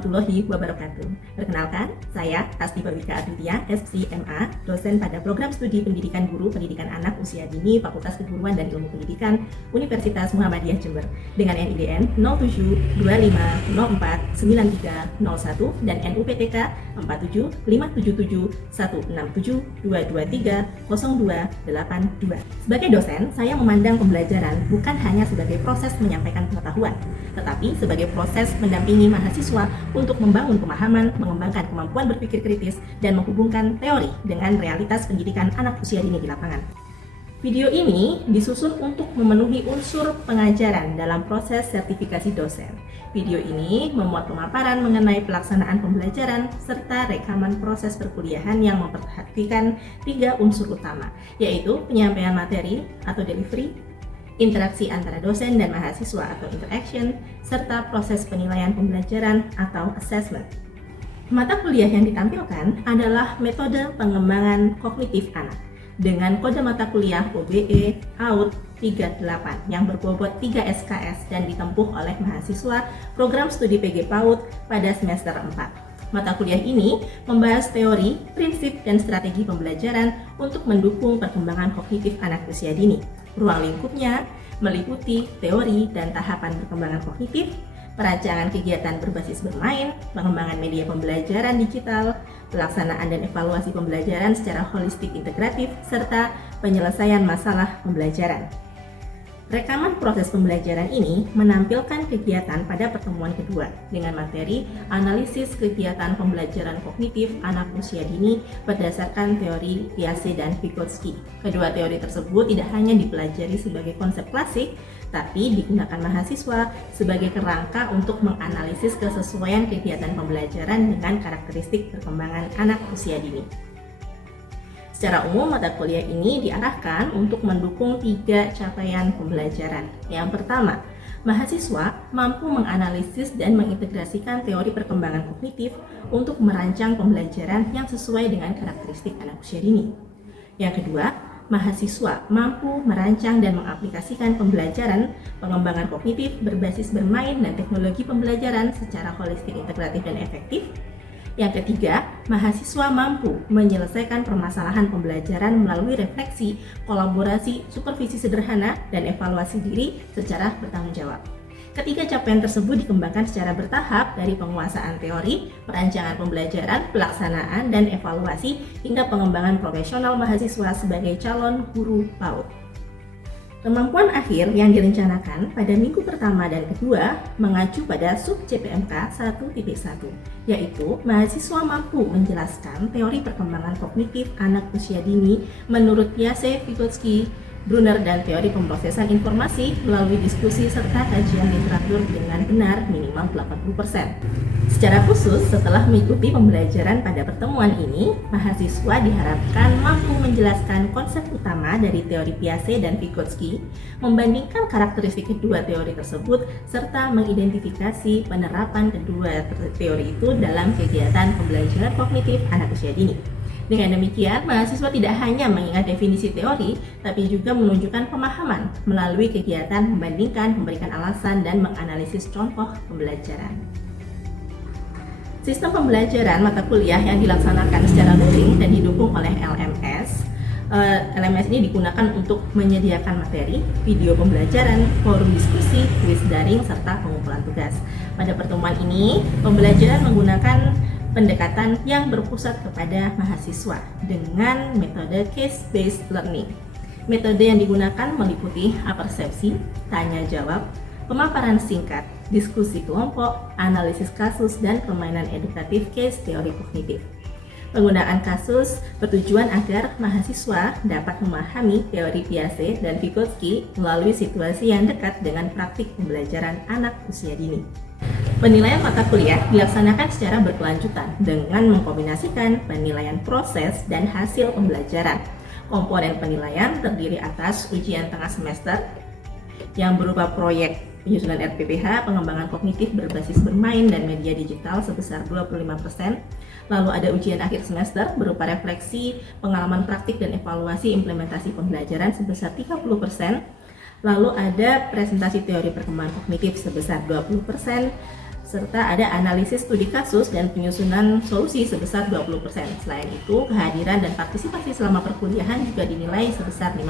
warahmatullahi wabarakatuh. Perkenalkan, saya Asti Bawika Aditya, SCMA, dosen pada Program Studi Pendidikan Guru Pendidikan Anak Usia Dini Fakultas Keguruan dan Ilmu Pendidikan Universitas Muhammadiyah Jember dengan NIDN 0725049301 dan NUPTK 475771672230282. Sebagai dosen, saya memandang pembelajaran bukan hanya sebagai proses menyampaikan pengetahuan, tetapi sebagai proses mendampingi mahasiswa untuk membangun pemahaman, mengembangkan kemampuan berpikir kritis, dan menghubungkan teori dengan realitas pendidikan anak usia dini di lapangan. Video ini disusun untuk memenuhi unsur pengajaran dalam proses sertifikasi dosen. Video ini memuat pemaparan mengenai pelaksanaan pembelajaran serta rekaman proses perkuliahan yang memperhatikan 3 unsur utama, yaitu penyampaian materi atau delivery, interaksi antara dosen dan mahasiswa atau interaction, serta proses penilaian pembelajaran atau assessment. Mata kuliah yang ditampilkan adalah metode pengembangan kognitif anak dengan kode mata kuliah OBE AUD 38 yang berbobot 3 SKS dan ditempuh oleh mahasiswa program studi PG PAUD pada semester 4. Mata kuliah ini membahas teori, prinsip, dan strategi pembelajaran untuk mendukung perkembangan kognitif anak usia dini. Ruang lingkupnya meliputi teori dan tahapan perkembangan kognitif, perancangan kegiatan berbasis bermain, pengembangan media pembelajaran digital, pelaksanaan dan evaluasi pembelajaran secara holistik integratif, serta penyelesaian masalah pembelajaran. Rekaman proses pembelajaran ini menampilkan kegiatan pada pertemuan kedua dengan materi analisis kegiatan pembelajaran kognitif anak usia dini berdasarkan teori Piaget dan Vygotsky. Kedua teori tersebut tidak hanya dipelajari sebagai konsep klasik, tapi digunakan mahasiswa sebagai kerangka untuk menganalisis kesesuaian kegiatan pembelajaran dengan karakteristik perkembangan anak usia dini. Secara umum, mata kuliah ini diarahkan untuk mendukung 3 capaian pembelajaran. Yang pertama, mahasiswa mampu menganalisis dan mengintegrasikan teori perkembangan kognitif untuk merancang pembelajaran yang sesuai dengan karakteristik anak usia dini. Yang kedua, mahasiswa mampu merancang dan mengaplikasikan pembelajaran pengembangan kognitif berbasis bermain dan teknologi pembelajaran secara holistik, integratif, dan efektif. Yang ketiga, mahasiswa mampu menyelesaikan permasalahan pembelajaran melalui refleksi, kolaborasi, supervisi sederhana, dan evaluasi diri secara bertanggung jawab. Ketiga capaian tersebut dikembangkan secara bertahap dari penguasaan teori, perancangan pembelajaran, pelaksanaan, dan evaluasi hingga pengembangan profesional mahasiswa sebagai calon guru PAUD. Kemampuan akhir yang direncanakan pada minggu pertama dan kedua mengacu pada sub CPMK 1.1, yaitu mahasiswa mampu menjelaskan teori perkembangan kognitif anak usia dini menurut Piaget, Vygotsky, Brunner, dan teori pemrosesan informasi melalui diskusi serta kajian literatur dengan benar minimal 80%. Secara khusus, setelah mengikuti pembelajaran pada pertemuan ini, mahasiswa diharapkan mampu menjelaskan konsep utama dari teori Piaget dan Vygotsky, membandingkan karakteristik kedua teori tersebut, serta mengidentifikasi penerapan kedua teori itu dalam kegiatan pembelajaran kognitif anak usia dini. Dengan demikian, mahasiswa tidak hanya mengingat definisi teori, tapi juga menunjukkan pemahaman melalui kegiatan membandingkan, memberikan alasan, dan menganalisis contoh pembelajaran. Sistem pembelajaran mata kuliah yang dilaksanakan secara luring dan didukung oleh LMS. LMS ini digunakan untuk menyediakan materi, video pembelajaran, forum diskusi, kuis daring, serta pengumpulan tugas. Pada pertemuan ini, pembelajaran menggunakan pendekatan yang berpusat kepada mahasiswa dengan metode case-based learning. Metode yang digunakan meliputi apersepsi, tanya jawab, pemaparan singkat, diskusi kelompok, analisis kasus, dan permainan edukatif case teori kognitif. Penggunaan kasus bertujuan agar mahasiswa dapat memahami teori Piaget dan Vygotsky melalui situasi yang dekat dengan praktik pembelajaran anak usia dini. Penilaian mata kuliah dilaksanakan secara berkelanjutan dengan mengkombinasikan penilaian proses dan hasil pembelajaran. Komponen penilaian terdiri atas ujian tengah semester yang berupa proyek penyusunan RPPH, pengembangan kognitif berbasis bermain dan media digital sebesar 25%. Lalu ada ujian akhir semester berupa refleksi, pengalaman praktik dan evaluasi implementasi pembelajaran sebesar 30%. Lalu ada presentasi teori perkembangan kognitif sebesar 20%, serta ada analisis studi kasus dan penyusunan solusi sebesar 20%. Selain itu, kehadiran dan partisipasi selama perkuliahan juga dinilai sebesar 5%.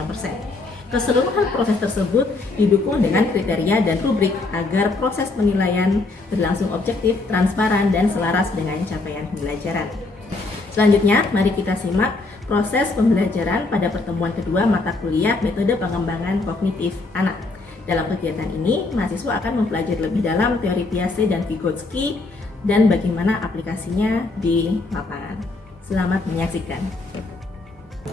Keseluruhan proses tersebut didukung dengan kriteria dan rubrik agar proses penilaian berlangsung objektif, transparan, dan selaras dengan capaian pembelajaran. Selanjutnya, mari kita simak proses pembelajaran pada pertemuan kedua mata kuliah metode pengembangan kognitif anak. Dalam kegiatan ini, mahasiswa akan mempelajari lebih dalam teori Piaget dan Vygotsky dan bagaimana aplikasinya di lapangan. Selamat menyaksikan.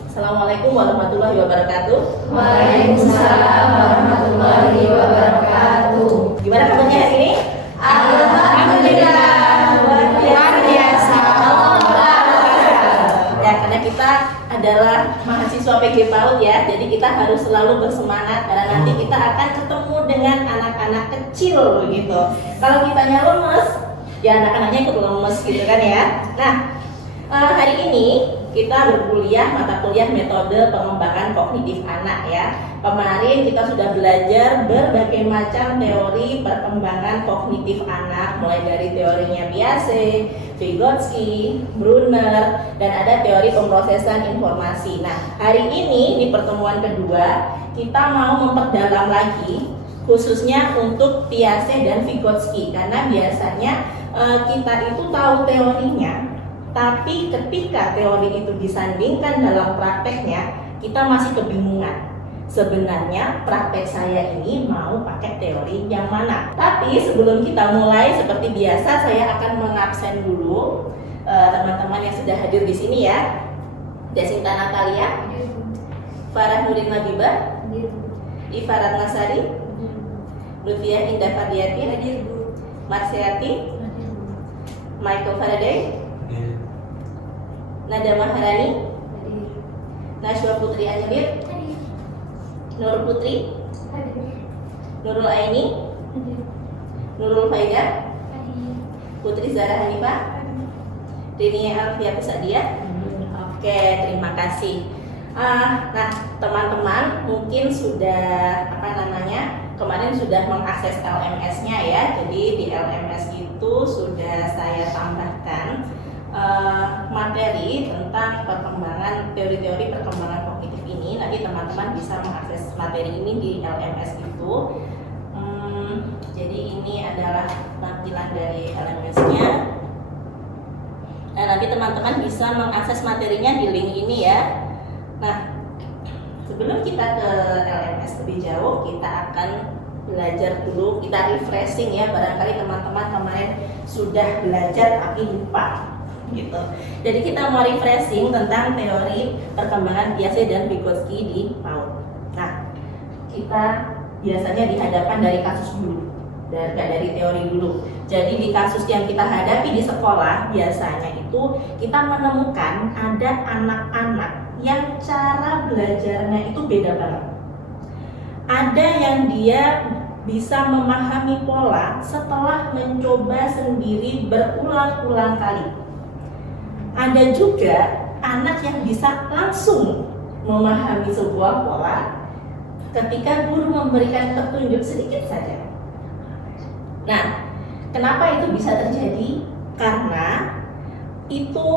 Assalamualaikum warahmatullahi wabarakatuh. Waalaikumsalam warahmatullahi wabarakatuh. Gimana kabarnya hari ini? Alhamdulillah, luar biasa. Ya, karena kita adalah mahasiswa PG PAUD ya, jadi kita harus selalu bersemangat karena nanti kita akan ketemu dengan anak-anak kecil begitu. Kalau kitanya lemes, ya anak-anaknya ikut lemes gitu kan ya. Nah, hari ini kita berkuliah mata kuliah metode pengembangan kognitif anak ya. Kemarin kita sudah belajar berbagai macam teori perkembangan kognitif anak, mulai dari teorinya Piaget, Vygotsky, Brunner, dan ada teori pemrosesan informasi. Nah, hari ini di pertemuan kedua kita mau memperdalam lagi khususnya untuk Piaget dan Vygotsky karena biasanya kita itu tahu teorinya, tapi ketika teori itu disandingkan dalam prakteknya, kita masih kebingungan. Sebenarnya praktek saya ini mau pakai teori yang mana? Tapi sebelum kita mulai, seperti biasa saya akan mengabsen dulu teman-teman yang sudah hadir di sini ya. Jasinta Natalia, Farah Nurin Nabibah, Ifarat Nasari, Lutfiah Indah Fardiati, Marsiati, Michael Faraday, Nada Maharani, Nashwa Putri Anjelir, Nur Putri, Nurul Aini, Nurul Faida, Putri Zara Hanifah, Rinia Alfia Kusadia. Oke, terima kasih. Nah, teman-teman mungkin sudah kemarin sudah mengakses LMS-nya ya. Jadi di LMS itu sudah saya tambahkan materi tentang perkembangan teori-teori perkembangan kognitif ini. Nanti teman-teman bisa mengakses materi ini di LMS itu. Jadi ini adalah tampilan dari LMS-nya. Nah, nanti teman-teman bisa mengakses materinya di link ini ya. Nah, sebelum kita ke LMS lebih jauh, kita akan belajar dulu, kita refreshing ya. Barangkali teman-teman kemarin sudah belajar tapi lupa gitu. Jadi kita mau refreshing tentang teori perkembangan Piaget dan Vygotsky di PAUD. Nah, kita biasanya dihadapkan dari kasus dulu, dari teori dulu. Jadi di kasus yang kita hadapi di sekolah biasanya itu kita menemukan ada anak-anak yang cara belajarnya itu beda banget. Ada yang dia bisa memahami pola setelah mencoba sendiri berulang-ulang kali. Ada juga anak yang bisa langsung memahami sebuah pola ketika guru memberikan petunjuk sedikit saja. Nah, kenapa itu bisa terjadi? Karena itu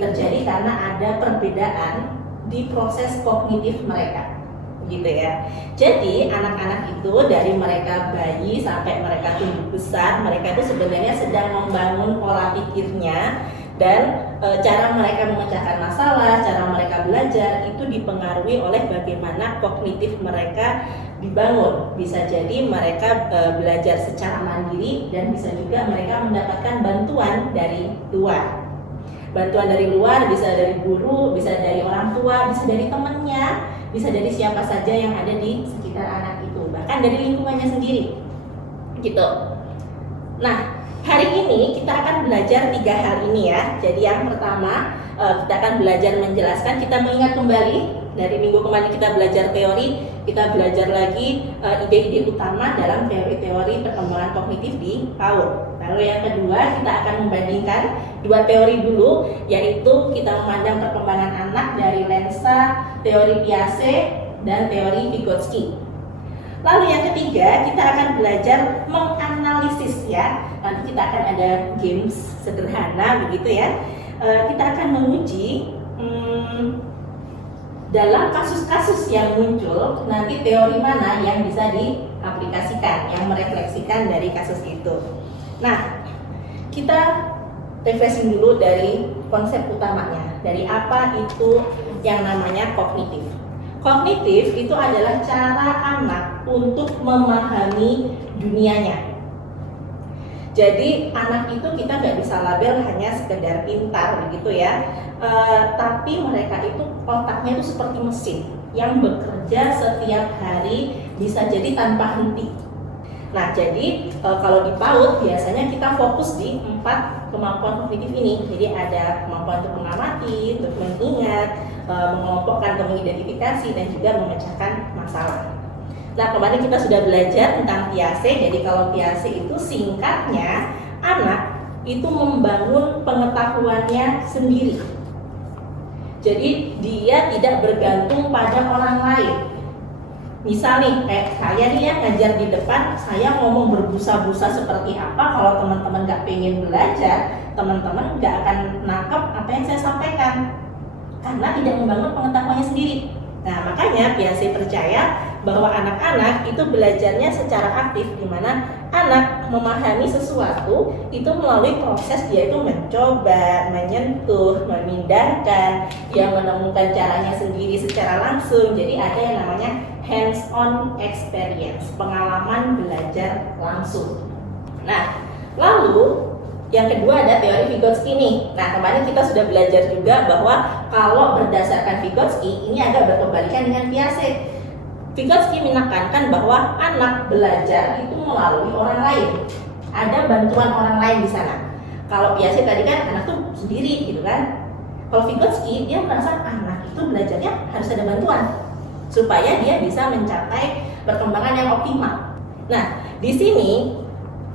terjadi karena ada perbedaan di proses kognitif mereka. Gitu ya. Jadi anak-anak itu dari mereka bayi sampai mereka tumbuh besar, mereka itu sebenarnya sedang membangun pola pikirnya. Dan cara mereka memecahkan masalah, cara mereka belajar itu dipengaruhi oleh bagaimana kognitif mereka dibangun. Bisa jadi mereka belajar secara mandiri dan bisa juga mereka mendapatkan bantuan dari luar. Bantuan dari luar bisa dari guru, bisa dari orang tua, bisa dari temannya, bisa dari siapa saja yang ada di sekitar anak itu, bahkan dari lingkungannya sendiri. Gitu. Nah, hari ini kita akan belajar 3 hal ini ya. Jadi yang pertama kita akan belajar menjelaskan, kita mengingat kembali dari minggu kemarin kita belajar teori, kita belajar lagi ide-ide utama dalam teori-teori perkembangan kognitif di PAUD. Lalu yang kedua kita akan membandingkan 2 teori dulu, yaitu kita memandang perkembangan anak dari lensa teori Piaget dan teori Vygotsky. Lalu yang ketiga, kita akan belajar menganalisis ya. Nanti kita akan ada games sederhana begitu ya. Kita akan menguji dalam kasus-kasus yang muncul, nanti teori mana yang bisa diaplikasikan, yang merefleksikan dari kasus itu. Nah, kita refreshing dulu dari konsep utamanya, dari apa itu yang namanya kognitif. Kognitif itu adalah cara anak untuk memahami dunianya. Jadi anak itu kita nggak bisa label hanya sekedar pintar begitu ya, tapi mereka itu otaknya itu seperti mesin yang bekerja setiap hari, bisa jadi tanpa henti. Nah, jadi kalau di PAUD biasanya kita fokus di 4 kemampuan kognitif ini. Jadi ada kemampuan untuk mengamati, untuk mengingat, mengelompokkan atau mengidentifikasi, dan juga memecahkan masalah. Nah, kemarin kita sudah belajar tentang Piaget. Jadi kalau Piaget itu singkatnya, anak itu membangun pengetahuannya sendiri. Jadi dia tidak bergantung pada orang lain. Misal nih, kayak saya nih ya ngajar di depan, saya ngomong berbusa-busa seperti apa, kalau teman-teman nggak pengen belajar, teman-teman nggak akan nangkep apa yang saya sampaikan, karena tidak membangun pengetahuannya sendiri. Nah, makanya Piaget percaya bahwa anak-anak itu belajarnya secara aktif, di mana anak memahami sesuatu itu melalui proses dia itu mencoba, menyentuh, memindahkan, dia menemukan caranya sendiri secara langsung. Jadi ada yang namanya hands-on experience, pengalaman belajar langsung. Nah, lalu yang kedua ada teori Vygotsky nih. Nah, kemarin kita sudah belajar juga bahwa kalau berdasarkan Vygotsky ini agak berkebalikan dengan Piaget. Vygotsky menekankan bahwa anak belajar itu melalui orang lain. Ada bantuan orang lain di sana. Kalau Piaget tadi kan anak tuh sendiri gitu kan. Kalau Vygotsky dia merasa anak itu belajarnya harus ada bantuan supaya dia bisa mencapai perkembangan yang optimal. Nah, di sini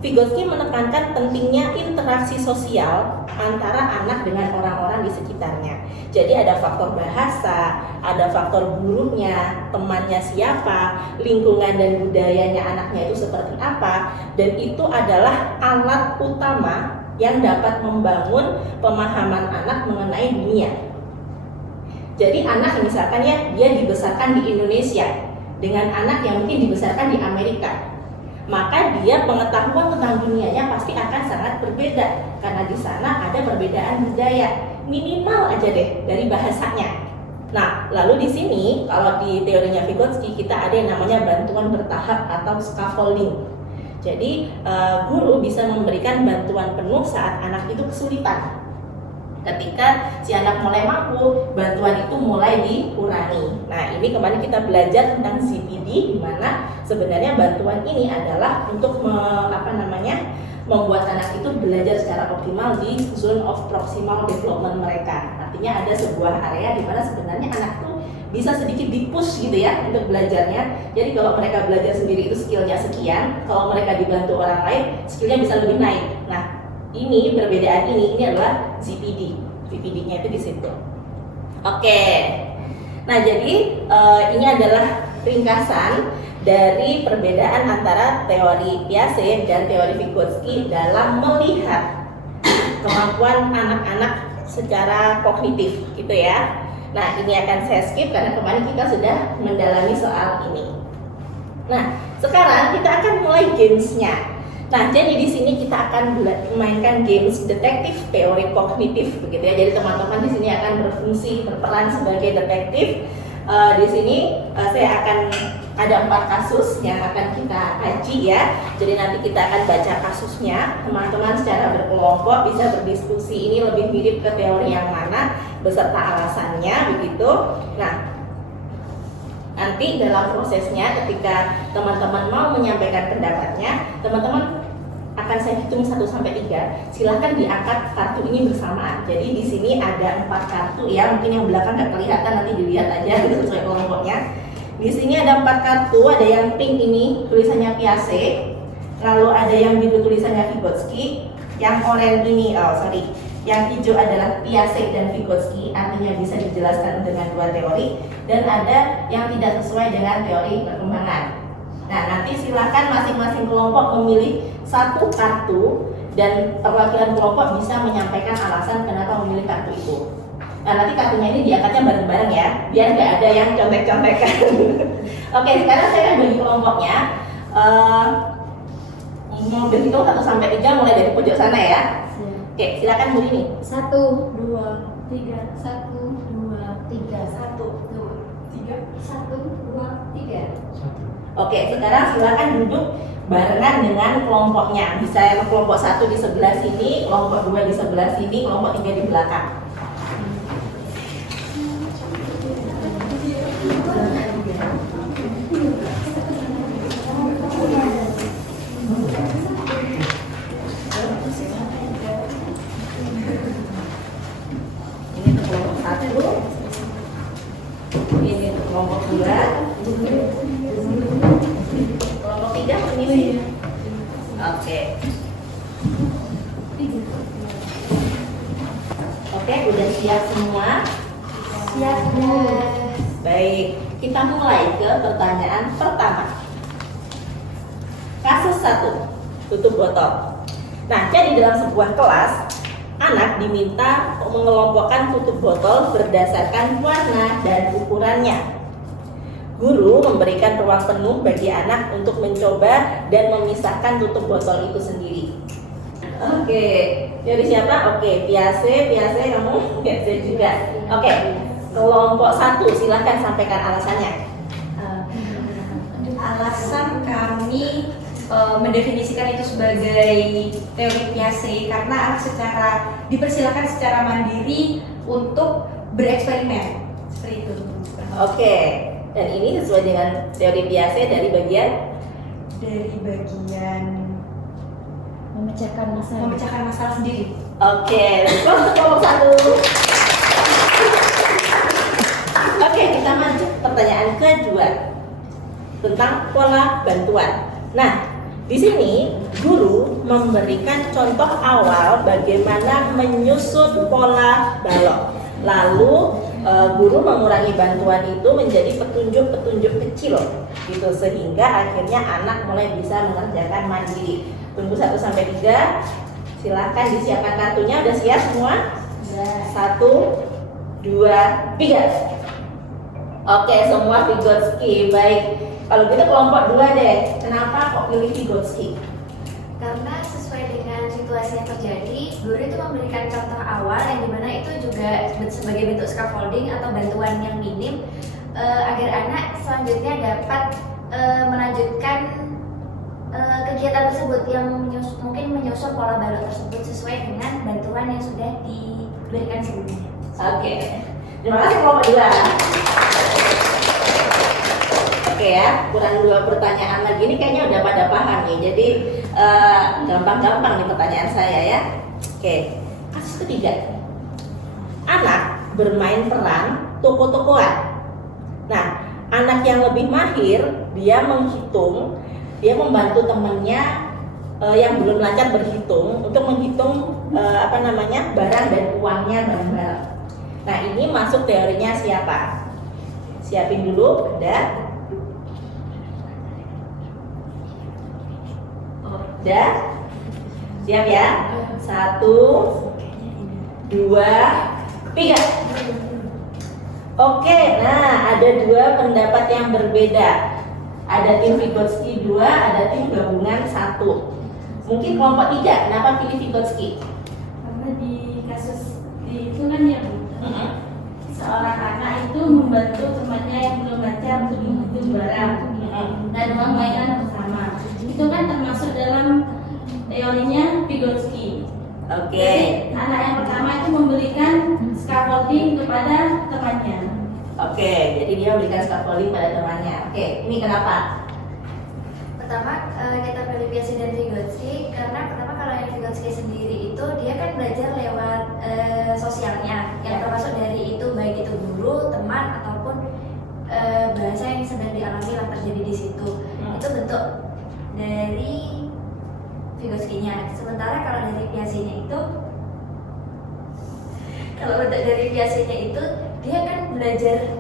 Vygotsky menekankan pentingnya interaksi sosial antara anak dengan orang-orang di sekitarnya. Jadi ada faktor bahasa, ada faktor gurunya, temannya siapa, lingkungan dan budayanya anaknya itu seperti apa, dan itu adalah alat utama yang dapat membangun pemahaman anak mengenai dunia. Jadi anak misalkan ya, dia dibesarkan di Indonesia dengan anak yang mungkin dibesarkan di Amerika, maka dia pengetahuan tentang dunianya pasti akan sangat berbeda, karena di sana ada perbedaan budaya, minimal aja deh dari bahasanya. Nah, lalu di sini kalau di teorinya Vygotsky kita ada yang namanya bantuan bertahap atau scaffolding. Jadi guru bisa memberikan bantuan penuh saat anak itu kesulitan. Ketika si anak mulai mampu, bantuan itu mulai dikurangi. Nah, ini kemarin kita belajar tentang ZPD, di mana sebenarnya bantuan ini adalah untuk membuat anak itu belajar secara optimal di zone of proximal development mereka. Artinya ada sebuah area di mana sebenarnya anak tuh bisa sedikit di-push gitu ya untuk belajarnya. Jadi kalau mereka belajar sendiri itu skillnya sekian, kalau mereka dibantu orang lain, skillnya bisa lebih naik. Nah, ini perbedaan ini adalah ZPD. ZPD-nya itu di situ. Oke. Nah, jadi ini adalah ringkasan dari perbedaan antara teori Piaget dan teori Vygotsky dalam melihat kemampuan anak-anak secara kognitif gitu ya. Nah, ini akan saya skip karena kemarin kita sudah mendalami soal ini. Nah, sekarang kita akan mulai gamesnya. Nah, jadi di sini kita akan memainkan games detektif teori kognitif begitu ya. Jadi teman-teman di sini akan berperan sebagai detektif. Di sini saya akan ada 4 kasus yang akan kita kaji ya. Jadi nanti kita akan baca kasusnya. Teman-teman secara berkelompok bisa berdiskusi ini lebih mirip ke teori yang mana beserta alasannya begitu. Nah, nanti dalam prosesnya ketika teman-teman mau menyampaikan pendapatnya, teman-teman akan saya hitung 1-3. Silahkan diangkat kartu ini bersamaan. Jadi di sini ada 4 kartu ya. Mungkin yang belakang nggak kelihatan, nanti dilihat aja gitu sesuai kelompoknya. Di sini ada 4 kartu. Ada yang pink ini tulisannya Piaget. Lalu ada yang biru tulisannya Vygotsky. Yang oranye ini, yang hijau adalah Piaget dan Vygotsky. Artinya bisa dijelaskan dengan 2 teori. Dan ada yang tidak sesuai dengan teori perkembangan. Nah, nanti silakan masing-masing kelompok memilih satu kartu dan perwakilan kelompok bisa menyampaikan alasan kenapa memilih kartu itu. Nah, nanti kartunya ini diangkatnya bareng-bareng ya, biar nggak ada yang contek-contekan. Oke, sekarang saya akan bagi kelompoknya. Mau berhitung 1 sampai 3 mulai dari pojok sana ya. Oke, silakan Bu Rini. 1, 2, 3, 1, 2, 3, 1, 2, 3, 1, 2, 3. Oke, sekarang silakan duduk barengan dengan kelompoknya. Bisa kelompok 1 di sebelah sini, kelompok 2 di sebelah sini, kelompok 3 di belakang. Ini untuk kelompok 1, ini untuk kelompok 2, kelompok 3 ini. Oke. Oke, udah siap semua? Siap. Baik, kita mulai ke pertanyaan pertama. Kasus 1, tutup botol. Nah, jadi dalam sebuah kelas, anak diminta mengelompokkan tutup botol berdasarkan warna dan ukurannya. Guru memberikan ruang penuh bagi anak untuk mencoba dan memisahkan tutup botol itu sendiri. Oke, dari siapa? Oke, Piase kamu, Piase juga. Oke, kelompok 1 silahkan sampaikan alasannya. Alasan kami mendefinisikan itu sebagai teori Piaget karena anak dipersilakan secara mandiri untuk bereksperimen seperti itu. Oke, dan ini sesuai dengan teori Piaget dari bagian memecahkan masalah sendiri. Oke, kelompok 1. Oke, kita lanjut pertanyaan kedua tentang pola bantuan. Nah, di sini guru memberikan contoh awal bagaimana menyusun pola balok. Lalu guru mengurangi bantuan itu menjadi petunjuk-petunjuk kecil, gitu sehingga akhirnya anak mulai bisa mengerjakan mandiri. Tunggu 1 sampai 3. Silakan disiapkan kartunya. Udah siap semua? 1, 2, 3. Oke, semua Vygotsky. Baik. Kalau gitu kelompok 2 deh. Kenapa kok pilih Vygotsky? Karena sesuai dengan situasi yang terjadi, guru itu memberikan contoh awal yang dimana itu juga sebagai bentuk scaffolding atau bantuan yang minim agar anak selanjutnya dapat melanjutkan kegiatan tersebut yang mungkin menyusun pola balok tersebut sesuai dengan bantuan yang sudah diberikan sebelumnya. Oke. Terima kasih kelompok 2. Oke ya, kurang 2 pertanyaan lagi ini kayaknya udah pada paham nih. Jadi gampang-gampang nih pertanyaan saya ya. Oke, kasus ketiga. Anak bermain peran toko-tokoan. Nah, anak yang lebih mahir dia menghitung, dia membantu temannya yang belum lancar berhitung untuk menghitung barang dan uangnya bareng-bareng. Nah, ini masuk teorinya siapa? Siapin dulu, udah. Udah? Siap ya? 1, 2, 3. Oke, nah ada 2 pendapat yang berbeda. Ada tim Vygotsky 2, ada tim gabungan 1. Mungkin kelompok 3, kenapa pilih Vygotsky? Karena di kasus itu kan ya seorang anak itu membantu temannya yang belum lancar untuk menghitung barang dan uang mainan bersama. Itu kan termasuk dalam teorinya Vygotsky. Oke. Jadi anak yang pertama itu memberikan scaffolding kepada temannya. Oke, jadi dia memberikan scaffolding pada temannya. Oke, ini kenapa? Pertama kita pilih Piaget dan Vygotsky karena pertama kalau yang Vygotsky sendiri itu dia kan belajar lewat sosialnya yang termasuk dari itu baik itu guru, teman ataupun bahasa yang sedang dialami yang terjadi di situ. Itu bentuk dari Vygotsky-nya. Sementara kalau dari Piaget-nya itu dia kan belajar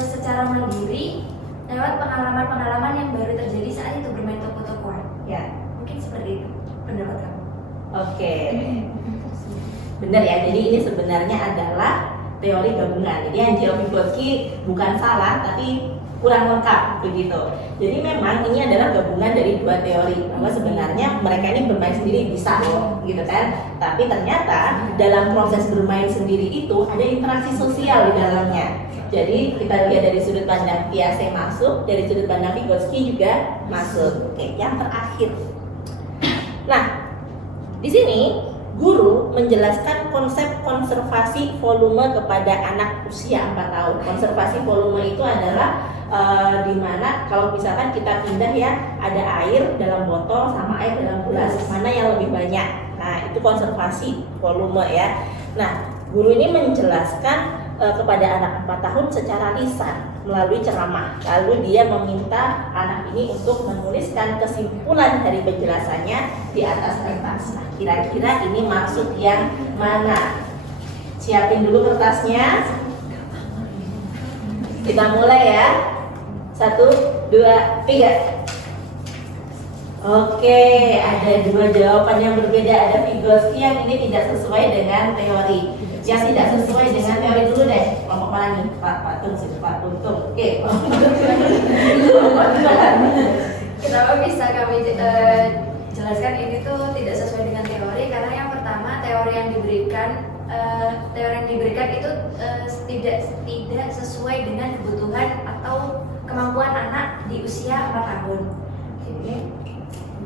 secara mandiri lewat pengalaman-pengalaman yang baru terjadi saat itu bermain toko-tokoan. Ya. Mungkin seperti itu pendapat kamu. Oke. Benar ya. Jadi ini sebenarnya adalah teori gabungan. Jadi Angelo Vygotsky bukan salah, tapi kurang lengkap begitu. Jadi memang ini adalah gabungan dari dua teori, bahwa sebenarnya mereka ini bermain sendiri bisa loh, gitu kan. Tapi ternyata dalam proses bermain sendiri itu ada interaksi sosial di dalamnya. Jadi kita lihat dari sudut pandang Piaget masuk, dari sudut pandang Vygotsky juga masuk. Oke, yang terakhir. Nah, di sini guru menjelaskan konsep konservasi volume kepada anak usia 4 tahun. Konservasi volume itu adalah dimana kalau misalkan kita pindah ya, ada air dalam botol sama air dalam gelas, mana yang lebih banyak. Nah, itu konservasi volume ya. Nah, guru ini menjelaskan kepada anak 4 tahun secara lisan melalui ceramah. Lalu dia meminta anak ini untuk menuliskan kesimpulan dari penjelasannya di atas kertas. Nah, kira-kira ini maksud yang mana? Siapin dulu kertasnya. Kita mulai ya. 1, 2, 3. Oke, ada dua jawaban yang berbeda. Ada Vygotsky yang ini tidak sesuai dengan teori. Yang tidak sesuai dengan teori dulu deh. Kelompok mana nih? Pak Tuntung. Oke. Kenapa bisa kami jelaskan ini tuh tidak sesuai dengan teori? Karena yang pertama teori yang diberikan itu tidak sesuai dengan kebutuhan atau kemampuan anak di usia 4 tahun.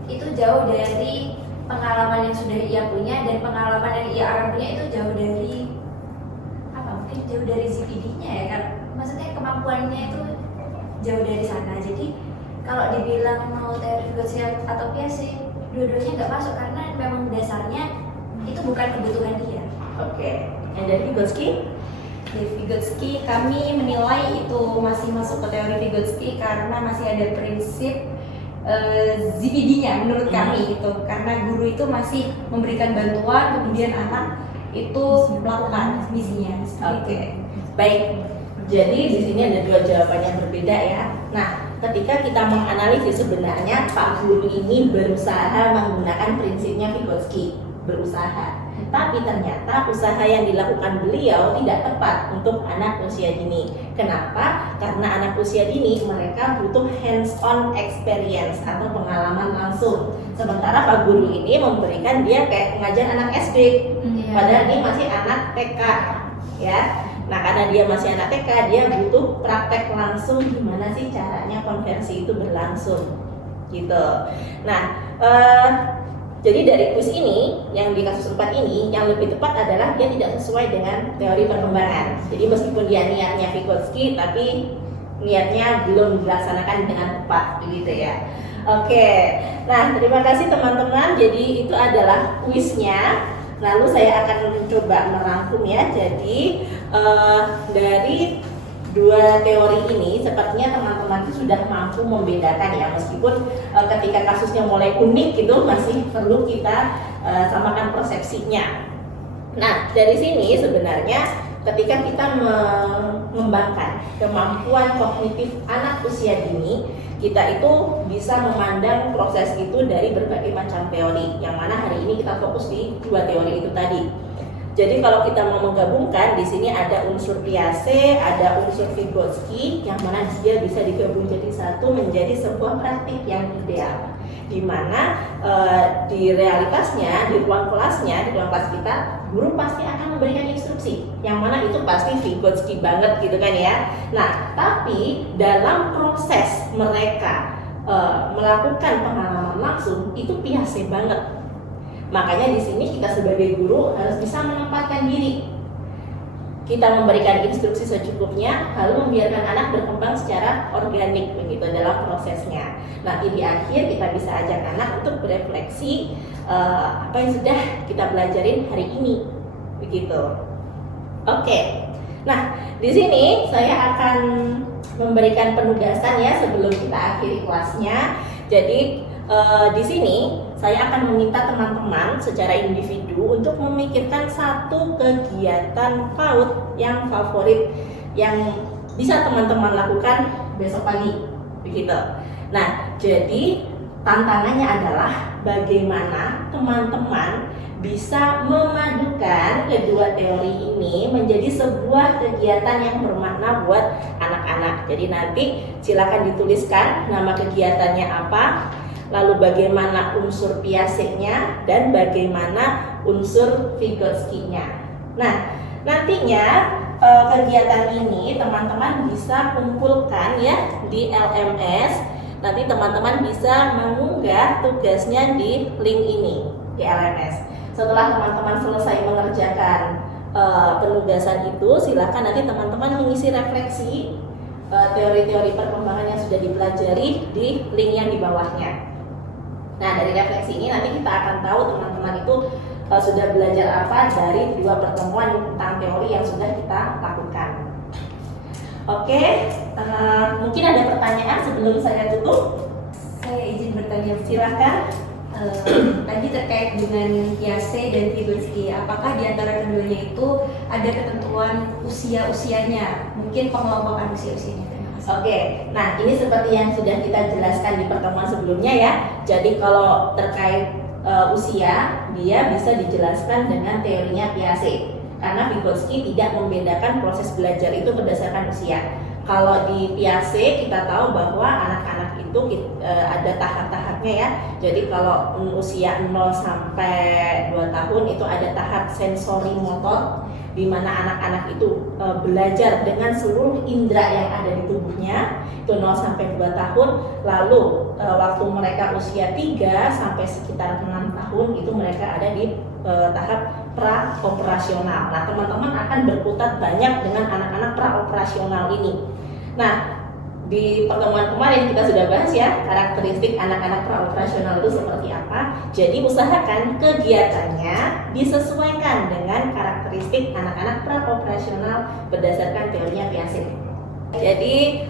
Itu jauh dari pengalaman yang sudah ia punya, dan pengalaman yang ia akan punya itu jauh dari mungkin jauh dari ZPD-nya ya kan. Maksudnya kemampuannya itu jauh dari sana. Jadi kalau dibilang mau teori Vygotsky atau Piaget, dua-duanya nggak masuk karena memang dasarnya itu bukan kebutuhan dia. Oke. Yang dari Vygotsky? Dari Vygotsky kami menilai itu masih masuk ke teori Vygotsky karena masih ada prinsip ZPD-nya menurut kami itu, karena guru itu masih memberikan bantuan, kemudian anak itu melakukan misinya. Oke. Baik. Jadi di sini ada dua jawaban yang berbeda ya. Nah, ketika kita menganalisis sebenarnya Pak Guru ini berusaha menggunakan prinsipnya Vygotsky, berusaha. Tapi ternyata usaha yang dilakukan beliau tidak tepat untuk anak usia dini. Kenapa? Karena anak usia dini mereka butuh hands-on experience atau pengalaman langsung. Sementara Pak Guru ini memberikan dia kayak mengajar anak SD, padahal ini masih anak TK, ya. Nah, karena dia masih anak TK, dia butuh praktek langsung gimana sih caranya konversi itu berlangsung, gitu. Nah, jadi dari kuis ini, yang di kasus 4 ini, yang lebih tepat adalah dia tidak sesuai dengan teori perkembangan. Jadi meskipun dia niatnya Vygotsky, tapi niatnya belum dilaksanakan dengan tepat, begitu ya. Oke, nah terima kasih teman-teman. Jadi itu adalah kuisnya. Lalu saya akan mencoba merangkum ya. Jadi dari dua teori ini sepertinya teman-teman itu sudah mampu membedakan ya, meskipun ketika kasusnya mulai unik gitu masih perlu kita samakan persepsinya. Nah, dari sini sebenarnya ketika kita mengembangkan kemampuan kognitif anak usia dini, kita itu bisa memandang proses itu dari berbagai macam teori, yang mana hari ini kita fokus di dua teori itu tadi. Jadi kalau kita mau menggabungkan, di sini ada unsur Piaget, ada unsur Vygotsky, yang mana dia bisa digabung jadi satu menjadi sebuah praktik yang ideal. Di mana di realitasnya, di ruang kelasnya, di ruang kelas kita, guru pasti akan memberikan instruksi, yang mana itu pasti Vygotsky banget gitu kan ya. Nah, tapi dalam proses mereka melakukan pengalaman langsung itu Piaget banget. Makanya di sini kita sebagai guru harus bisa menempatkan diri. Kita memberikan instruksi secukupnya, lalu membiarkan anak berkembang secara organik begitu dalam prosesnya. Nanti di akhir kita bisa ajak anak untuk berefleksi apa yang sudah kita pelajarin hari ini, begitu. Oke. Nah, di sini saya akan memberikan penugasan ya sebelum kita akhiri kelasnya. Jadi di sini saya akan meminta teman-teman secara individu untuk memikirkan satu kegiatan PAUD yang favorit yang bisa teman-teman lakukan besok pagi. begitu. Nah, jadi tantangannya adalah bagaimana teman-teman bisa memadukan kedua teori ini menjadi sebuah kegiatan yang bermakna buat anak-anak. Jadi nanti silakan dituliskan nama kegiatannya apa, lalu bagaimana unsur Piaget-nya dan bagaimana unsur Vygotsky-nya. Nah, nantinya kegiatan ini teman-teman bisa kumpulkan ya di LMS. Nanti teman-teman bisa mengunggah tugasnya di link ini di LMS. Setelah teman-teman selesai mengerjakan penugasan itu, silakan nanti teman-teman mengisi refleksi teori-teori perkembangan yang sudah dipelajari di link yang di bawahnya. Nah, dari refleksi ini nanti kita akan tahu teman-teman itu sudah belajar apa dari 2 pertemuan tentang teori yang sudah kita lakukan. Oke, mungkin ada pertanyaan sebelum saya tutup? Saya izin bertanya, Silakan. tadi terkait dengan Piaget dan Vygotsky, apakah di antara keduanya itu ada ketentuan usia-usianya? Mungkin pengelompokan usia-usianya. Terima kasih. Oke, nah ini seperti yang sudah kita jelaskan di pertemuan sebelumnya ya. Jadi kalau terkait usia, dia bisa dijelaskan dengan teorinya Piaget. Karena Vygotsky tidak membedakan proses belajar itu berdasarkan usia. Kalau di Piaget kita tahu bahwa anak-anak itu ada tahap-tahapnya ya. Jadi kalau usia 0 sampai 2 tahun itu ada tahap sensori motor, di mana anak-anak itu belajar dengan seluruh indera yang ada di tubuhnya, itu 0 sampai 2 tahun. Lalu waktu mereka usia 3 sampai sekitar 6 tahun itu mereka ada di tahap pra-operasional. Nah, teman-teman akan berkutat banyak dengan anak-anak pra-operasional ini. Nah, di pertemuan kemarin kita sudah bahas ya karakteristik anak-anak pra-operasional itu seperti apa. Jadi usahakan kegiatannya disesuaikan dengan karakteristik anak-anak pra-operasional berdasarkan teorinya Piaget. Jadi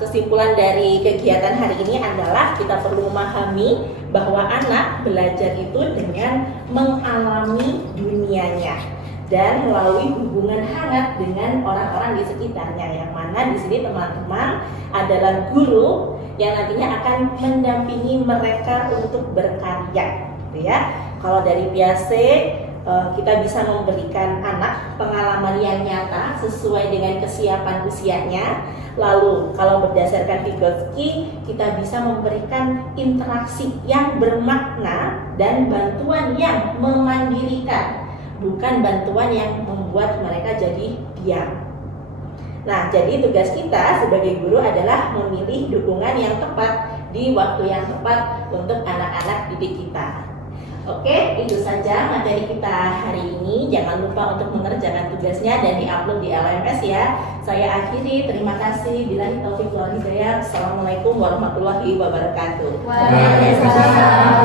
kesimpulan dari kegiatan hari ini adalah kita perlu memahami bahwa anak belajar itu dengan mengalami dunianya dan melalui hubungan hangat dengan orang-orang di sekitarnya, yang mana di sini teman-teman adalah guru yang nantinya akan mendampingi mereka untuk berkarya, gitu ya. Kalau dari Piaget kita bisa memberikan anak pengalaman yang nyata sesuai dengan kesiapan usianya. Lalu kalau berdasarkan Vygotsky, kita bisa memberikan interaksi yang bermakna dan bantuan yang memandirikan, bukan bantuan yang membuat mereka jadi diam. Nah, jadi tugas kita sebagai guru adalah memilih dukungan yang tepat di waktu yang tepat untuk anak-anak didik kita. Oke, itu saja materi kita hari ini. Jangan lupa untuk mengerjakan tugasnya dan diupload di LMS ya. Saya akhiri, terima kasih. Billahi taufiq wal hidayah. Assalamualaikum warahmatullahi wabarakatuh. Waalaikumsalam.